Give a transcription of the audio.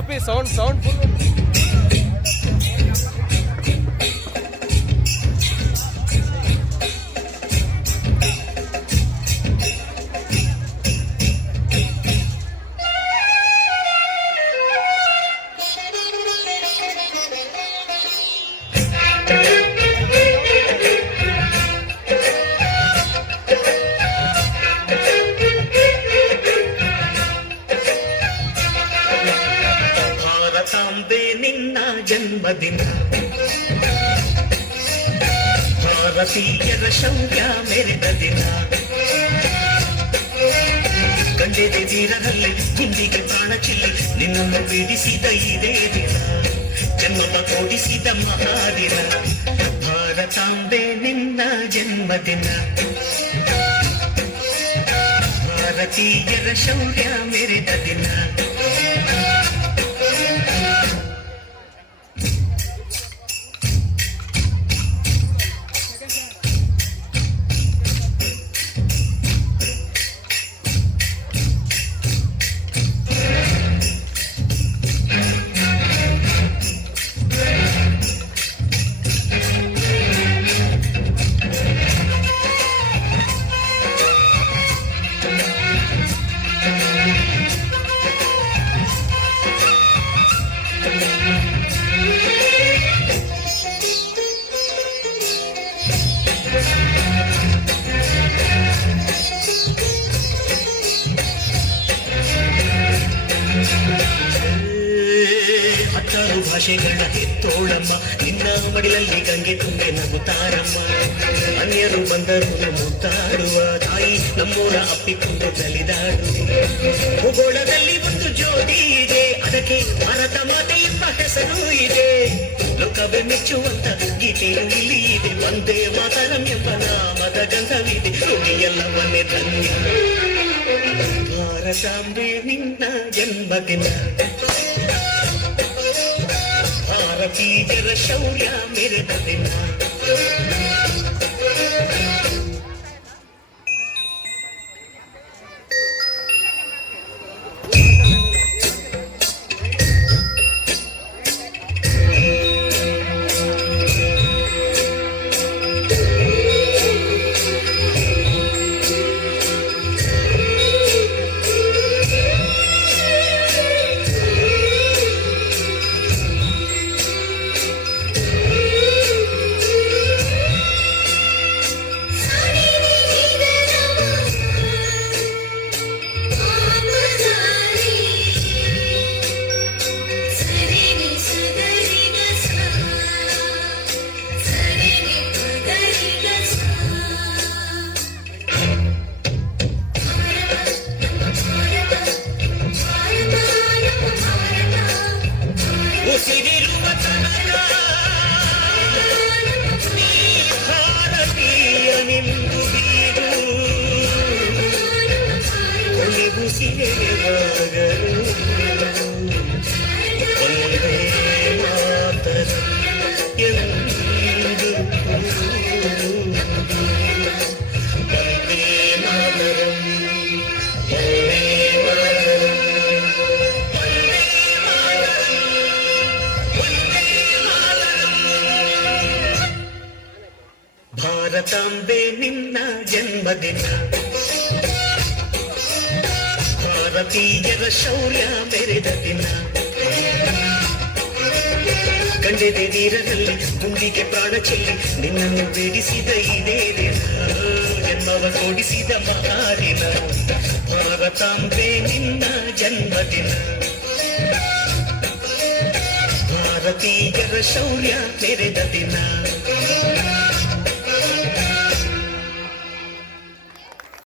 ಅಪ್ಪಿ sound full. ಭಾರತಾಂಬೆ ನಿನ್ನ ಜನ್ಮದಿನ, ಭಾರತೀಯರ ಶೌರ್ಯ ಮೆರೆದ ದಿನ, ಕಂಡೆದೆ ತೀರದಲ್ಲಿ ಗುಂಡಿಗೆ ಪ್ರಾಣ ಚಿಲ್ಲಿ ನಿನ್ನನ್ನು ಪೀಡಿಸಿದ ಇದೇ ದಿನ, ಜನ್ಮವ ಕೊಡಿಸಿದ ಮಹಾದಿನ. ಭಾರತಾಂಬೆ ನಿನ್ನ ಜನ್ಮದಿನ, ಭಾರತೀಯರ ಶೌರ್ಯ ಮೆರೆದ ದಿನ. ಹತ್ತಾರು ಭಾಷೆಗಳ ಹೆತ್ತೋಳಮ್ಮ, ನಿನ್ನ ಮಡಿಲಲ್ಲಿ ಗಂಗೆ ತುಂಬೆ ನಗುತ್ತಾರಮ್ಮ. ಅನ್ಯರು ಬಂದರು ಮುತ್ತಾಡುವ ತಾಯಿ, ನಮ್ಮೂರ ಅಪ್ಪಿಕೊಂಡು ತಲಿದಾಡುವೆ. ಭೂಗೋಳದಲ್ಲಿ ಒಂದು ಜ್ಯೋತಿ ಇದೆ, ಅದಕ್ಕೆ ಭಾರತ ಮಾತೆ ಎಂಬ ಹೆಸರು ಇದೆ. ಲೋಕವೇ ಮೆಚ್ಚುವಂತ ಗೀತೆಯು ಇಲ್ಲಿ ಇದೆ, ಒಂದೇ ಮಾತರಂ ಎಂಬ ನಾಮದ ಗಂಧವಿದೆ. ನುಡಿಯೆಲ್ಲವನ್ನೇ ಧನ್ಯ. ಭಾರತಾಂಬೆ ನಿನ್ನ ಜನ್ಮದಿನ, ಭಾರತೀಯರ ಶೌರ್ಯ ಮೆರೆದ ದಿನ. ಉಸಿರಿರುವ ತನಕ ನೀ ಭಾರತೀಯನೆಂದು ಬೀರು, ಕೊನೆಗುಸಿರೆವಾಗಲು ಒಂದೇ ಮಾತರಂ ಎಂದು ಒಂದೇ ಮಾತರಂ, ಒಂದೇ ಮಾತರಂ. ಭಾರತಾಂಬೆ ನಿನ್ನ ಜನ್ಮದಿನ, ಭಾರತೀಯರ ಶೌರ್ಯ ಮೆರೆದ ದಿನ, ಕಂಡೆದೆ ನೀರಲ್ಲಿ ಗುಂಡಿಗೆ ಪ್ರಾಣ ಚೆಲ್ಲಿ ನಿನ್ನನ್ನು ಬೇಡಿಸಿದ ಇದೇ ದಿನ, ಜನ್ಮವ ಕೊಡಿಸಿದ ಮಹಾದಿನ. ಭಾರತಾಂಬೆ ನಿನ್ನ ಜನ್ಮದಿನ, ಭಾರತೀಯರ ಶೌರ್ಯ ಮೆರೆದ ದಿನ.